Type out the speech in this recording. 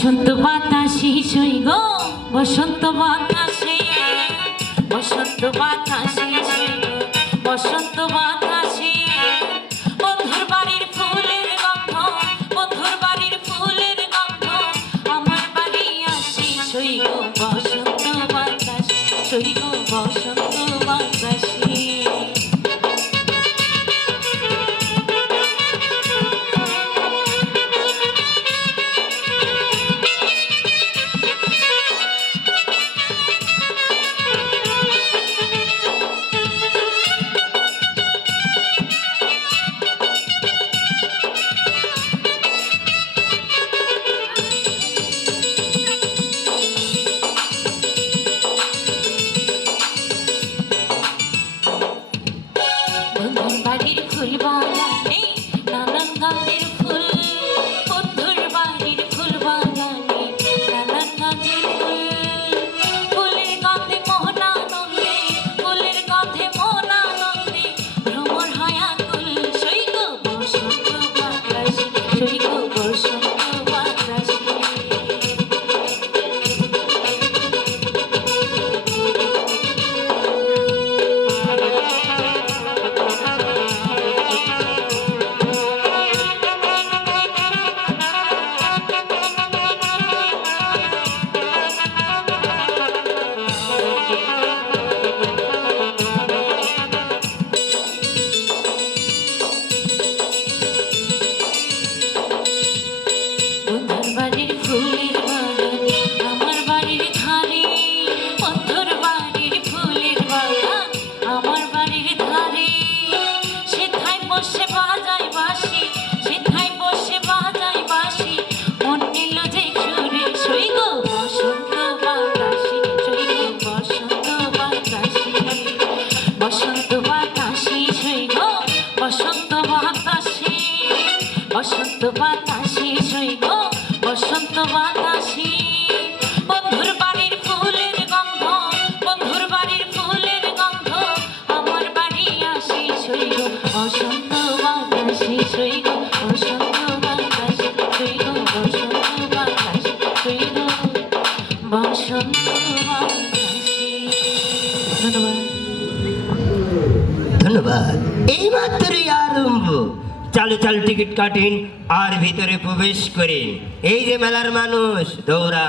বসন্ত বাতাসে সই গো বসন্ত বাতাসে বসন্ত বাতাসে সই গো বসন্ত বাতাসে বন্ধুর বাড়ির ফুলের গন্ধ বন্ধুর বাড়ির ফুলের গন্ধ আমার বাড়ি আসি সই গো বসন্ত বাতাসে সই গো বসন্ত বাতাসে বন্ধুর বাড়ির ফুল বাগানে নানান গাছের ফুল বন্ধুর বাড়ির ফুল বাগানে নানান গাছের ফুল ফুলের গন্ধে মোহনানন্দে ফুলের গন্ধে মোহনানন্দে ভ্রমর হয় আকুল সই গো বসন্ত বাতাসে সই গো বসন্ত বাতাসে বন্ধুর বাড়ির ফুলের বাগান আমার বাড়ির ধারে বন্ধুর বাড়ির ফুলের বাগান আমার বাড়ির ধারে সেথায় বসে বাজাই বাঁশি সেথায় বসে বাজাই বাঁশি মন নিল যে সুরে সই গো বসন্ত বাতাসে সই গো বসন্ত বাতাসে বসন্ত বাতাসে সই গো বসন্ত বাতাসে বসন্ত বাতাসে সই গো বসন্ত বাতাসে বন্ধুর বাড়ির ফুলের গন্ধ বন্ধুর বাড়ির ফুলের গন্ধ আমার বাড়ি আসি সই গো বসন্ত বাতাসে সই গো বসন্ত বাতাসে সই গো বসন্ত বাতাসে সই গো বসন্ত বাতাসে। ধন্যবাদ ধন্যবাদ। এইমাত্রই আরম্ভ। চালু চালু টিকিট কাটেন আর ভিতরে প্রবেশ করেন। এই যে মেলার মানুষ দৌড়া